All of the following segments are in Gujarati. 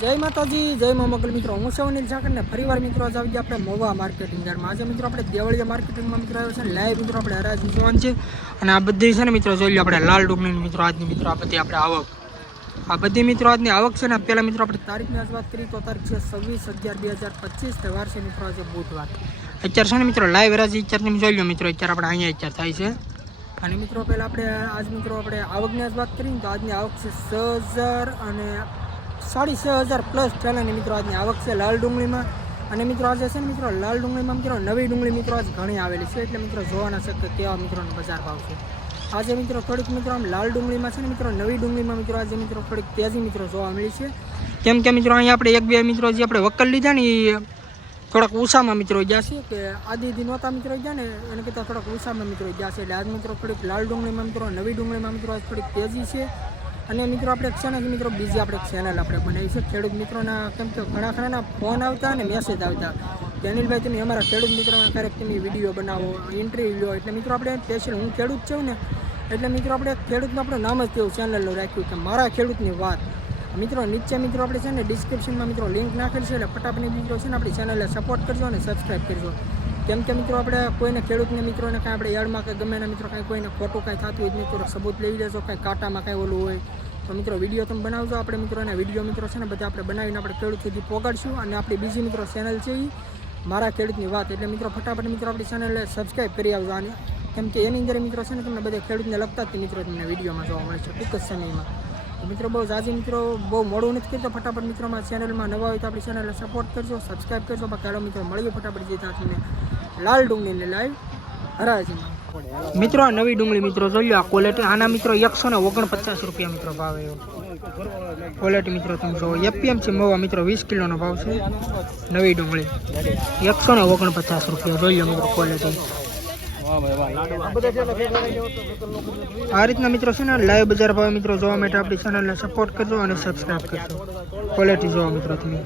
જય માતાજી, જય મા મોગલ. મિત્રો, હું છું અનિલ ઝાકર ને ફરીવાર મિત્રો આજે આવી ગયા આપણે મોવા માર્કેટિંગ યાર્ડમાં. આજે મિત્રો આપણે દેવળિયા માર્કેટિંગમાં મિત્રો આવ્યો છે લાઈવ મિત્રો આપણે હરાજી જોવાનું છે. અને આ બધી છે ને મિત્રો, જોઈ લો આપણે લાલ ડુંગળી મિત્રો, આજની મિત્રો, આ બધી આપણે આવક. આ બધી મિત્રો આજની આવક છે ને, પહેલાં મિત્રો આપણે તારીખની આજ વાત કરીએ તો તારીખ છે છવ્વીસ અગિયાર બે હજાર પચીસ તહેવાર છે મિત્રો આજે બુધવાર. અત્યારે છે ને મિત્રો લાઈવ હરાજી અત્યારે જોઈ લો મિત્રો, અત્યારે આપણે અહીંયા અત્યારે થાય છે. અને મિત્રો, પહેલાં આપણે આજ મિત્રો આપણે આવકની આજ વાત કરીએ તો આજની આવક છે છ અને સાડી છ હજાર પ્લસ ચાલેની મિત્રો આજની આવક છે લાલ ડુંગળીમાં. અને મિત્રો આજે છે ને મિત્રો લાલ ડુંગળીમાં મિત્રો નવી ડુંગળી મિત્રો આજ ઘણી આવેલી છે, એટલે મિત્રો જોવાના છે કે કેવા મિત્રોનો બજાર ભાવ છે. આજે મિત્રો થોડીક મિત્રો આમ લાલ ડુંગળીમાં છે ને મિત્રો નવી ડુંગળીમાં મિત્રો આજે મિત્રો થોડીક તેજી મિત્રો જોવા મળી છે. કેમ કે મિત્રો અહીંયા આપણે એક બે મિત્રો જે આપણે વકલ લીધા ને એ થોડાક ઉષામાં મિત્રો ગયા છે, કે આદિ દી નહોતા મિત્રો ગયા ને, એને કરતાં થોડાક ઉષામાં મિત્રો ગયા છે. એટલે આજ મિત્રો થોડીક લાલ ડુંગળીમાં મિત્રો, નવી ડુંગળીમાં મિત્રો આજ થોડીક તેજી છે. અને મિત્રો આપણે છે ને મિત્રો બીજી આપણે ચેનલ આપણે બનાવી છે. ખેડૂત મિત્રોના કેમ કે ઘણા ખરાના ફોન આવતા અને મેસેજ આવતા. કે અનિલભાઈ તમે અમારા ખેડૂત મિત્રોના ક્યારેક તમે વીડિયો બનાવો ઇન્ટરવ્યુ લો. એટલે મિત્રો આપણે સ્પેશિયલ હું ખેડૂત છું ને, એટલે મિત્રો આપણે ખેડૂતનું આપણે નામ જ તેવું ચેનલનું રાખ્યું કે મારા ખેડૂતની વાત. મિત્રો નીચે મિત્રો આપણે છે ને ડિસ્ક્રિપ્શનમાં મિત્રો લિંક નાખેલી છે, એટલે ફટાફટ મિત્રો છે ને આપણી ચેનલને સપોર્ટ કરજો અને સબસ્ક્રાઈબ કરજો. કેમ કે મિત્રો આપણે કોઈને ખેડૂતને મિત્રોને કાંઈ આપણે યાર્ડમાં કે ગમે એના મિત્રો કાંઈ કોઈને ખોટું કાંઈ થતું હોય મિત્રો સબૂત લઈ લેજો, કાંઈ કાંટામાં કાંઈ ઓલું હોય. તો મિત્રો વીડિયો તમે બનાવજો આપણે મિત્રો એના વીડિયો મિત્રો છે ને બધા આપણે બનાવીને આપણે ખેડૂત સુધી પહોંચાડશું અને આપણી બીજી મિત્રો ચેનલ છે એ મારા ખેડૂતની વાત. એટલે મિત્રો ફટાફટ મિત્રો આપણી ચેનલને સબસ્ક્રાઈબ કરી આવજો અને કેમ કે એની અંદર મિત્રો છે ને તમને બધા ખેડૂતને લગતા જ મિત્રો તમને વિડીયોમાં જોવા મળે છે ટૂંક જ સમયમાં. મિત્રો બહુ જાજી મિત્રો, બહુ મોડું નથી કરતો ફટાફટ મિત્રોમાં ચેનલમાં નવા હોય તો આપણી ચેનલને સપોર્ટ કરજો સબસ્ક્રાઈબ કરજો. બાકી મિત્રો મળીએ ફટાફટ જે ત્યાં લાલ ડુંગળીને લાઈવ હરાજીમાં. મિત્રો, આ નવી ડુંગળી મિત્રો જોઈ લો, આ ક્વોલિટી આના મિત્રો એકસો ને ઓગણપચાસ રૂપિયા મિત્રો ભાવ એવો. ક્વોલિટી મિત્રો તમે જો એપીએમસી મવા મિત્રો, વીસ કિલોનો ભાવ છે. નવી ડુંગળી. એકસો ને ઓગણપચાસ રૂપિયા. જોઈ લો મિત્રો ક્વોલિટી આ રીતના મિત્રો છે ને લાઈવ બજાર ભાવ મિત્રો. જોવા માટે આપણી ચેનલને સપોર્ટ કરજો અને સબસ્ક્રાઈબ કરજો. ક્વોલિટી જોવા મિત્રો તમે.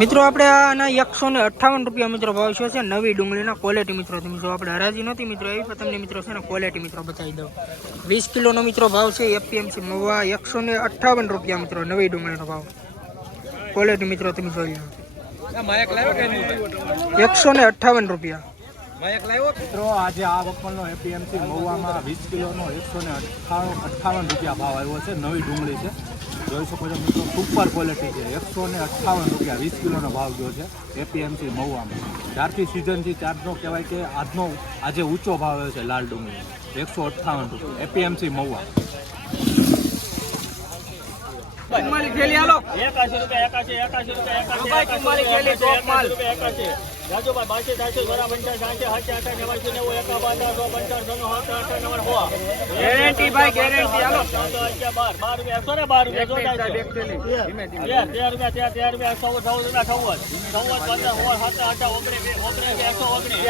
મિત્રો આપણે આના એકસો ને અઠ્ઠાવન રૂપિયા મિત્રો ભાવ છે નવી ડુંગળીના ક્વોલિટી મિત્રો તમે જો આપણે હરાજી નથી મિત્રો એવી પણ તમને મિત્રો છે ને ક્વોલિટી મિત્રો બતાવી દઉં. વીસ કિલોનો મિત્રો ભાવ છે એપીએમસી મવા એકસો ને અઠ્ઠાવન રૂપિયા મિત્રો નવી ડુંગળીનો ભાવ. ક્વોલિટી મિત્રો તમે જોઈ લો. એકસો ને અઠ્ઠાવન રૂપિયા. મિત્રો આજે આ વખતનો એપીએમસી મહુવામાં વીસ કિલોનો એકસો ને અઠ્ઠાવન અઠ્ઠાવન રૂપિયા ભાવ આવ્યો છે નવી ડુંગળી છે. જોઈ શકો છો મિત્રો સુપર ક્વોલિટી છે. એકસો ને અઠ્ઠાવન રૂપિયા વીસ કિલોનો ભાવ ગયો છે એપીએમસી મહુવામાં. ચારથી સિઝનથી ચાર્જનો કહેવાય કે આજનો આજે ઊંચો ભાવ આવ્યો છે લાલ ડુંગળી એકસો અઠ્ઠાવન રૂપિયા એપીએમસી મહુવા. એકાશી રૂપિયા એકાશી એકાશી રૂપિયા એકાશી એકાશી એકાશી. રાજુભાઈ બાસી ત્રાસી પંચાસ નેવાસી નેવું એકા બાર સો પંચાવન સોનું આઠ આઠ નવ હો ગેરંટી ભાઈ ગેરંટી હાલો. બાર. બાર રૂપિયા એકસો ને બાર રૂપિયા તેર તેર રૂપિયા તેર તેર રૂપિયા એકસો ચૌદ રૂપિયા ચૌદ. ચૌદ પંદર સોળ સાત આઠ ઓગણીસ ઓગણીસ એકસો ઓગણીસ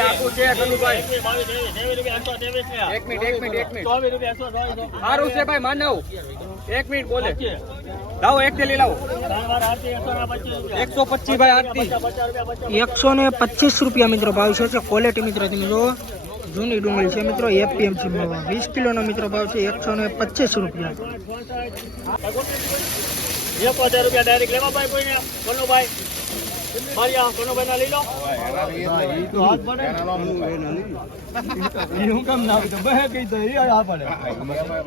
એકવીસ બાવીસ ત્રેવીસ ત્રેવીસ રૂપિયા એકસો ત્રેવીસ એક મિનિટ એક મિનિટ એક મિનિટ. ચોવીસ રૂપિયા એકસો ચોવીસ સારું છે ભાઈ માનવ. એક મિનિટ બોલે. લાવો એક થેલી લાવો. ત્રણ વાર આરતી એકસો પચીસ એકસો પચીસ ભાઈ આરતી એકસો ને પચીસ રૂપિયા મિત્રો ભાવ છે ક્વોલિટી મિત્રો તમે જુઓ. જૂની ડુંગળી છે મિત્રો એપીએમસી મવા. વીસ કિલોનો મિત્રો ભાવ છે, એકસો ને પચીસ રૂપિયા. એકોતેર રૂપિયા ડાયરેક્ટ લેવા ભાઈ કોઈને કનુભાઈ મારિયા કનુભાઈ ના લઈ લો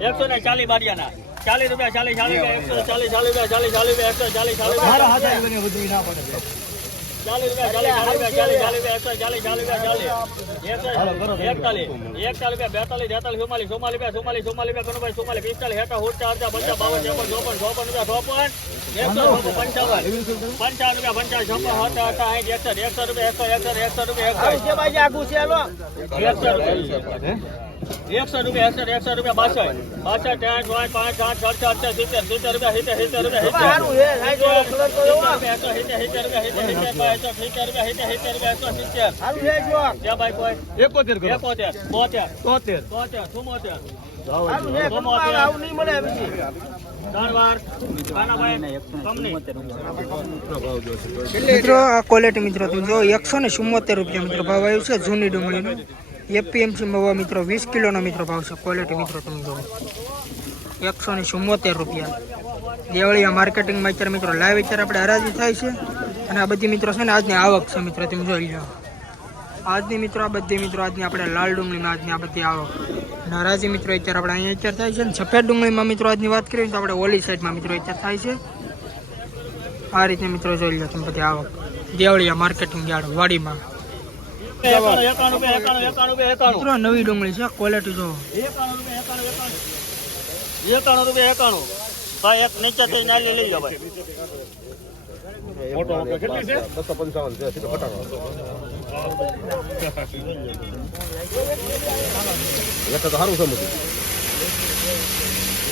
એકસો ને ચાલીસ બારિયા ના ચાલીસ રૂપિયા ચાલીસ ચાલીસ રૂપિયા એકસો ચાલીસ ચાલીસ રૂપિયા ચાલીસ ચાલીસ રૂપિયા એકસો ચાલીસ ચાલીસ એકતાલીસ બેતાલીસ તેતાલીસ ચુમ્માલીસ ચુમ્માલીસ રૂપિયા ચુમ્માલીસ ચુમ્માલીસ રૂપિયા કનુભાઈ ચુમ્માલીસ પિસ્તાલીસ હેઠા હોટા હજાર પંચાવન બાવન ત્રેપન ચોપન ચોપન રૂપિયા ચોપન એકસો ચોપન પંચાવન પંચાવન રૂપિયા પંચાવન છપ્પન હતા હતા સાઠ એકસઠ એકસઠ રૂપિયા એકસો એકસઠ એકસઠ રૂપિયા એકસઠ. એકસો રૂપિયા. એકસો રૂપિયા એકસઠ એકસો રૂપિયા બાસઠ બાસઠ ત્રણ પાંચ પાંચ આઠ છ. છ સિત્તેર સિત્તેર રૂપિયા સિત્તેર સિત્તેર રૂપિયા એકોતેર કરો. એકોતેર બોતેર. તોતેર. તોતેર ચુમ્મોતેર ત્રણ વાર. કાનાભાઈ કંપની. મિત્રો આ ક્વોલિટી મિત્રો તમે જો એકસો ને ચુમ્મોતેર રૂપિયા મિત્રો ભાવ આવ્યું છે જૂની ડુંગળીનો. એપીએમસી મવા મિત્રો, વીસ કિલોનો મિત્રો ભાવ છે ક્વોલિટી મિત્રો તમે જોવો એકસો ને ચુમ્મોતેર રૂપિયા. દેવળિયા માર્કેટિંગમાં અત્યારે મિત્રો લાઈવ અત્યારે આપણે હરાજી થાય છે. અને આ બધી મિત્રો છે ને આજની આવક છે મિત્રો, તમે જોઈ લો. આજની મિત્રો, આ બધી મિત્રો, આજની આપણે લાલ ડુંગળીમાં આજની આ બધી આવક. નારાજી મિત્રો અત્યારે આપણે અહીંયા અત્યારે થાય છે. અને સફેદ ડુંગળીમાં મિત્રો આજની વાત કરીએ તો આપણે ઓલી સાઈડમાં મિત્રો અત્યારે થાય છે. આ રીતે મિત્રો જોઈ લો તમે બધી આવક. દેવળિયા માર્કેટિંગ યાર્ડ વાડીમાં. મિત્રો નવી ડુંગળી છે? ક્વોલિટી જો. એકાણું રૂપિયા એકાણું એકાણું. એકાણું રૂપિયા એકાણું. ભાઈ એક નીચે થી નાલી લઈ જાઓ ભાઈ. મોટો કેટલી છે?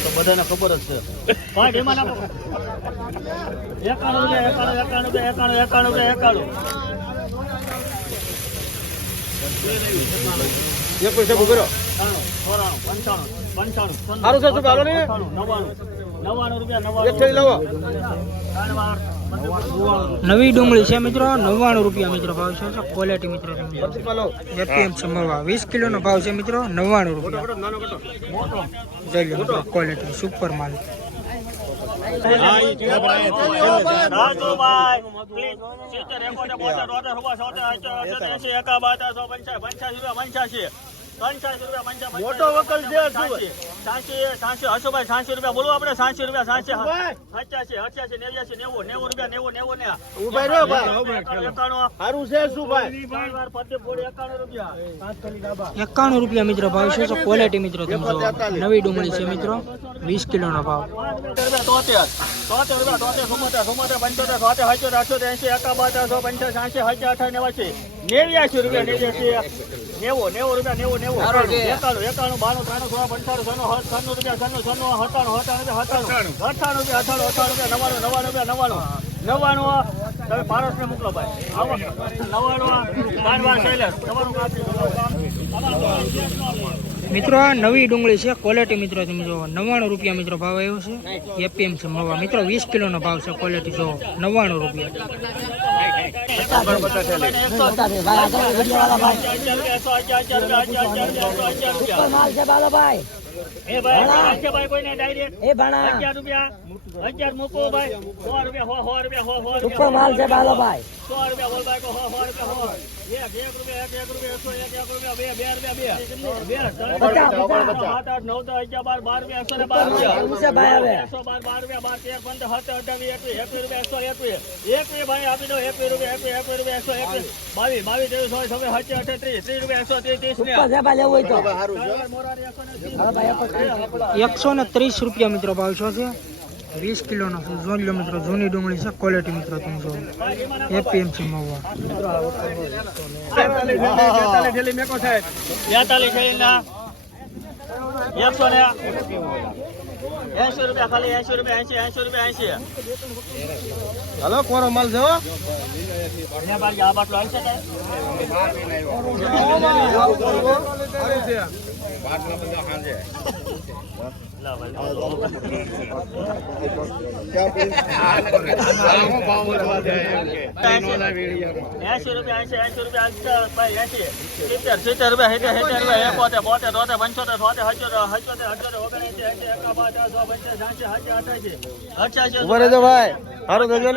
તો બધાને ખબર જ છે. ભાઈ એમાં નાખો એકાણું રૂપિયા એકાણું એકાણું એકાણું. એકાણું પૈસા એકાણું ત્રાણું, ચોરાણું, પંચાણું, પંચાણું, ને નવ્વાણું, નવ્વાણું રૂપિયા, નવ્વાણું. ત્રણ નવી ડુંગળી છે મિત્રો નવ્વાણું રૂપિયા મિત્રો ભાવ છે ક્વોલિટી મિત્રો એટીએમ છે મળવા વીસ કિલોનો ભાવ છે મિત્રો નવ્વાણું રૂપિયા. જોઈ લો ક્વોલિટી સુપર માલ રાજુભાઈ, please, મોટો વકલ છે હર્ષુભાઈ, સાંસી રૂપિયા બોલો આપણે સાંસી રૂપિયા સાંસી અઠ્યાસી અઠ્યાસી નેવ્યાસી નેવું નેવું રૂપિયા નેવું નેવું ને એકાણું સારું છે શું ભાઈ? ત્રણ વાર પત્તે ફોડી એકાણું રૂપિયા. એકાણું રૂપિયા મિત્રો ભાવ છે તો ક્વોલિટી મિત્રો તમે નવી ડુંગળી છે મિત્રો વીસ કિલોનો ભાવ. તોતેર. તોતેર રૂપિયા તોતેર સુમોતેર સુમોતેર પંચોતેર સોતેર અઠ્યોતેર અઠ્યોતેર એંસી એકા બાતેર સો સાંસી હજાર અઠાર નેવાસી નેવ્યાસી રૂપિયા નેવ્યાસી. નેવું નેવું રૂપિયા નેવું નેવું. એકાણું એકાણું બાણું ત્રાણું સોળ પંચાણું સોનું હત છન્નું રૂપિયા છન્નું સત્તાણું સત્તાણું રૂપિયા સત્તાણું અઠાણું રૂપિયા અઠાણું અઠાણું રૂપિયા નવાણું નવાણું રૂપિયા નવ્વાણું. નવ્વાણું તમે પારસને મોકલો ભાઈ. નવાણું નવ્વાણું બાર બાર શૈલેષ તમારું કાપી મિત્રો, આ નવી ડુંગળી છે ક્વોલિટી મિત્રો, તમે જો નવ્વાણું રૂપિયા મિત્રો ભાવ આવ્યો છે એપીએમ છે મળવા. મિત્રો, વીસ કિલોનો ભાવ છે ક્વોલિટી જો નવ્વાણું રૂપિયા. એ ભાઈ ભાઈ રૂપિયા 11 મૂકો ભાઈ. 100 રૂપિયા હો 100 રૂપિયા એક એક રૂપિયા એક ભાઈ આપી દો 21 રૂપિયા 21 રૂપિયા 100 21 22 22 23 26 27 28 30 30 રૂપિયા એકસો ને ત્રીસ રૂપિયા મિત્રો ભાવ છો છે વીસ કિલોનો છે જોઈ લો મિત્રો જૂની ડુંગળી છે ક્વોલિટી મિત્રો તમે જો એપીએમસી છે બેતાલીસ એકસો ને એસી રૂપિયા ખાલી એસી રૂપિયા એસી એસી રૂપિયા એસી હલો કોરો માલ છે બાકી આ બાટલો આવી ભાઈ. એસી રૂપિયા એસી એસી રૂપિયા સિત્તેર સિત્તેર રૂપિયા સિત્તેર સિત્તેર રૂપિયા એકોતેર બોતેર તોતેર પંચોતેર સોતેર હચોતેર હચોતેર અઠોતેર ઓગણએંસી એસી એકા બાર સો પંચાસ સાંસી હાજી. અઠાસી રહેજો ભાઈ. રહેજો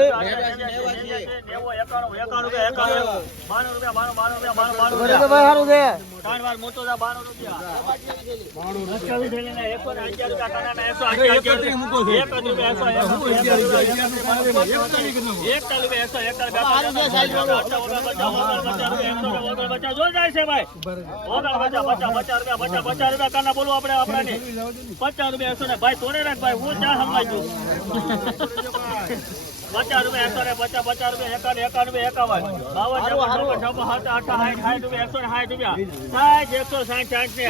રૂપિયા ભાઈ સારું છે છે પચાસ રૂપિયા એકસો ને. ભાઈ, તોડે રાખ ભાઈ. હું ચા સમજાયું પચાસ રૂપિયા એકસો ને પચાસ પચાસ રૂપિયા એકાવન એકાવન રૂપિયા એકાવન. બાવન છપ્પન છપ્પન છપ્પન સાત આઠ સાઠ સાઠ રૂપિયા એકસો ને સાઠ રૂપિયા. સાઠ એકસો સાઠ સાઠ ને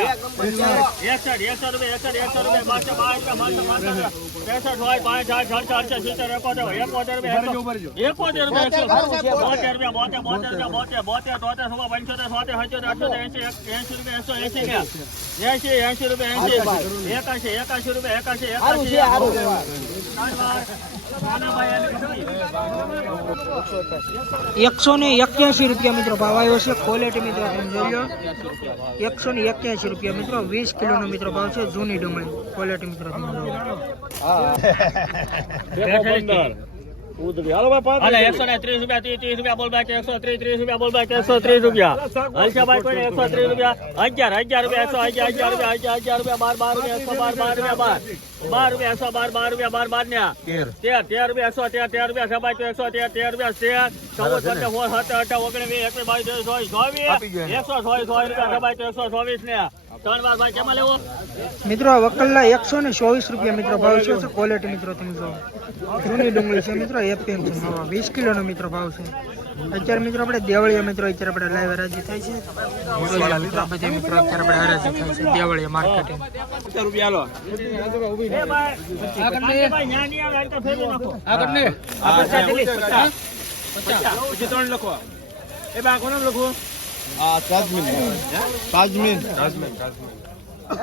એકસઠ એકસઠ રૂપિયા એકસઠ એકસઠ રૂપિયા બારસો બાર રૂપિયા બારસો બારસો ત્રેસઠ હોય પાંચ આઠ છ અડસઠ સિત્તેર એકોતેર એકોતેર રૂપિયા એકોતેર રૂપિયા એકસો બોતેર રૂપિયા બોતેર બોતેર રૂપિયા બોતેર બોતેર તોતેર સોળ પંચોતેર સોતેર સત્યોતેર અઠ્યોતેર એંસી એંસી રૂપિયા એકસો એંસી ને એંસી એંસી રૂપિયા એંસી એકાશી એકાશી રૂપિયા એકાશી એકાશી. ત્રણ વાર. નાના ભાઈ એને કીધું. એકસો ને એક્યાસી રૂપિયા મિત્રો ભાવ આવ્યો છે. ક્વોલિટી મિત્રો તમે જોઈ લો. એકસો ને એક્યાસી રૂપિયા મિત્રો. વીસ કિલોનો મિત્રો ભાવ છે જૂની ડુંગળી ક્વોલિટી મિત્રો તમે જોઈ અને એકસો ને ત્રીસ રૂપિયા, ત્રીસ ત્રીસ રૂપિયા બોલ બાકી એકસો, ત્રીસ ત્રીસ રૂપિયા બોલ બાકી એકસો, ત્રીસ રૂપિયા. હલશાભાઈ કોઈ એકસો ત્રીસ રૂપિયા, અગિયાર અગિયાર રૂપિયા, એકસો, અગિયાર અગિયાર રૂપિયા અગિયાર અગિયાર રૂપિયા, બાર બાર રૂપિયા, એકસો બાર બાર રૂપિયા, બાર. બાર રૂપિયા એકસો બાર બાર રૂપિયા બાર બાર ને તેર. તેર રૂપિયા એકસો તેર તેર રૂપિયા સભાઈ એકસો તેર તેર રૂપિયા તેર ચૌદ સોળ સત્તર અઢાર ઓગણીસ વીસ એકવીસ બાવીસ ચોવીસ. ચોવીસ એકસો ચોવીસ ચોવીસ રૂપિયા સભાઈ એકસો ચોવીસ ને ત્રણ વાર ભાઈ કેમાં લેવો? મિત્રો આ વકલના એકસો ને ચોવીસ રૂપિયા મિત્રો ભાવ છે. ક્વોલિટી મિત્રો તમે જો જૂની ડુંગળી છે મિત્રો એપીએમ છે નવા. વીસ કિલોનો મિત્રો ભાવ છે. અત્યારે મિત્રો આપણે દેવળીયા મિત્રો અત્યારે આપણે લાઈવ હરાજી થાય છે. બધા મિત્રો અત્યારે આપણે હરાજી થાય છે. દેવળિયા માર્કેટિંગ એ લખો. એ બા કોને આવે, નાખો.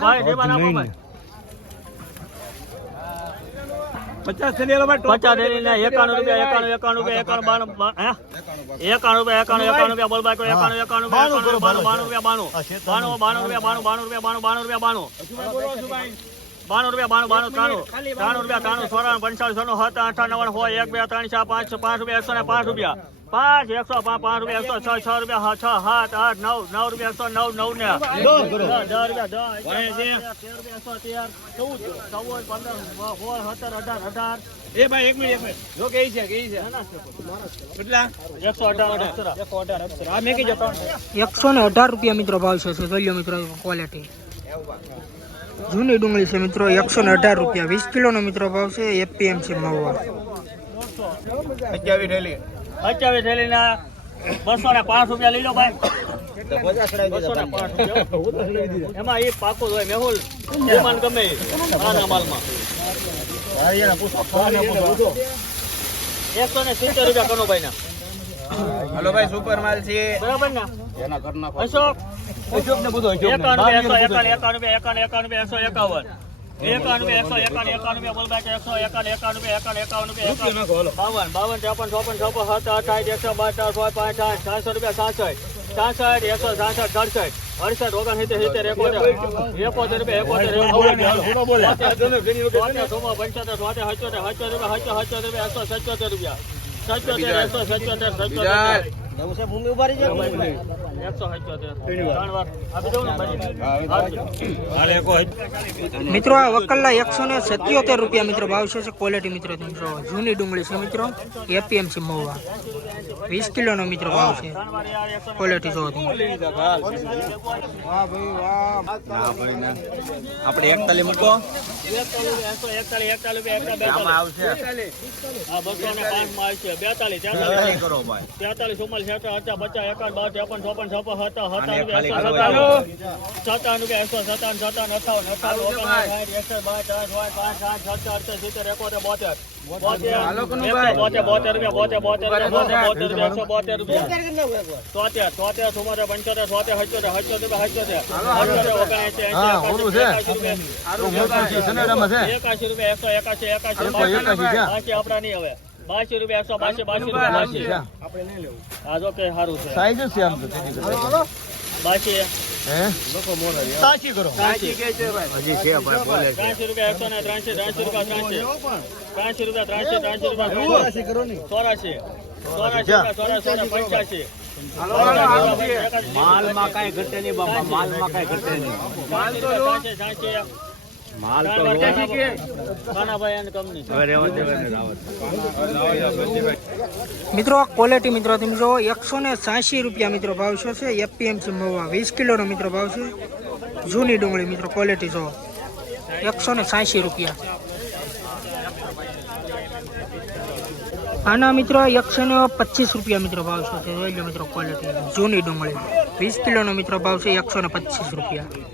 ભાઈ દેવા નાખો ભાઈ. પચાસ થેલી એકાણું રૂપિયા એકાણું એકાણું રૂપિયા એકાણું બાણું? એકાણું રૂપિયા એકાણું એકાણું રૂપિયા બોલ બાય એકાણું એકાણું રૂપિયા એકાણું બાણું બાણું રૂપિયા બાણું. બાણું બાણું રૂપિયા બાણું બાણું રૂપિયા બાણું બાણું રૂપિયા બાણું. બાણું રૂપિયા બાણું બાણું ત્રાણું. ત્રાણું રૂપિયા ત્રાણું સોરાણું પંચાવન સોનું સત્તર આઠ નવ હોય એક બે ત્રણ ચાર પાંચ પાંચ રૂપિયા એકસો ને પાંચ રૂપિયા. પાંચ એકસો પાંચ પાંચ રૂપિયા એકસો છ છ રૂપિયા છ સાત આઠ નવ નવ રૂપિયા એકસો નવ નવ ને. દસ દસ રૂપિયા દસ તેર રૂપિયા એકસો તેર ચૌદ ચૌદ પંદર સોળ સત્તર અઢાર અઢાર. એ ભાઈ એક મિનિટ એક મિનિટ. જો કે છે કે છે. કેટલા? એકસો અઢાર આ જતો એકસો ને અઢાર રૂપિયા મિત્રો ભાવ છે જોઈ લો મિત્રો ક્વોલિટી જૂની ડુંગળી છે મિત્રો એકસો ને અઢાર રૂપિયા. વીસ કિલોનો મિત્રો ભાવ છે એપીએમસી મહુવા. અગિયાવી થેલી. અઠ્યાવીસ થેલીના બસો ને પાંચ રૂપિયા લઈ લો ભાઈ. એમાં એ પાકું હોય મેહુલ. મહેમાન ગમે આના માલમાં. એકસો ને સિત્તેર રૂપિયા કનુભાઈ ના હલો ભાઈ સુપર માલ છે બરાબર ને અશોક એકાણું રૂપિયા એકસો એકાણું એકાણું રૂપિયા એકાણું એકાણું રૂપિયા એકસો એકાવન એકાણું રૂપિયા એકસો એકાણું એકાણું રૂપિયા બોલ બાકી એકસો એકાણું એકાણું રૂપિયા એકાણું એકાવન રૂપિયા એકાવન બાવન બાવન ત્રેપન ચોપન છપ્પન સત્તર અઠાવીસ એકસો બાર સો પાંચ આઠ ચારસો રૂપિયા સાસઠ સાસઠ એકસો સાસઠ સડસઠ અડસઠ ઓગણસિત્તેર સિત્તેર એકોતેર એકોતેર રૂપિયા એકોતેર પંચોતેર તોતેર હચોતેર હચોતેર રૂપિયા હચો હચોતેર રૂપિયા એકસો સચોતેર રૂપિયા સચોતેર સચોતેર સચોતર ભૂમિ ઊભા રહી જાય મિત્રો આ વકલના એકસો ને સત્યોતેર રૂપિયા મિત્રો ભાવ છે ક્વોલિટી મિત્રો તમે જૂની ડુંગળી છે મિત્રો એપીએમ છે મહુવા. વીસ કિલોનો મિત્રો ભાવ છે ક્વોલિટી જોવો આપણે મૂકો. એકતાલીસ એકતાલીસ એકતાલીસ. આવશે. હા બસો ને પાંચમાં બેતાલીસ ચુમ્માલીસ એકાવન બાર ચોપન છપ્પન એકસો સત્તાવન સત્તાવન અઠાવન અઠાવન ઓગણસાઠ એકસઠ બાર ચાર પાંચ પાંચ સત્તર અડસઠ સિત્તેર એકોતેર બોતેર. એંસી એકાશી રૂપિયા. એકસો એકાશી એકાશી આપડા નહીં હવે. બાસી રૂપિયા એકસો બાસી બાસી રૂપિયા બાસી. હા જો કે સારું છે. સાઈઝ છે આમ તો બાસી. રૂપિયા રૂપિયા રૂપિયા રૂપિયા ને પંચ્યાસી માલમાં ઘટે નહીં બાપા માલમાં કઈ ઘટે નહીં. માલ તો કાનાભાઈ અને કંપની હવે રહેવા દેવા રાવત મિત્રો આ ક્વોલિટી મિત્રો તમે જો એકસો ને સાંસી રૂપિયા મિત્રો ભાવ છે છે એપીએમસી મહુવા વીસ કિલોનો મિત્રો ભાવ છે જૂની ડુંગળી મિત્રો ક્વોલિટી જો એકસો ને સાંસી રૂપિયા આના મિત્રો એકસો ને પચીસ રૂપિયા મિત્રો ભાવ છે જોઈ લો મિત્રો ક્વોલિટી જૂની ડુંગળી વીસ કિલોનો મિત્રો ભાવ છે એકસો ને પચીસ રૂપિયા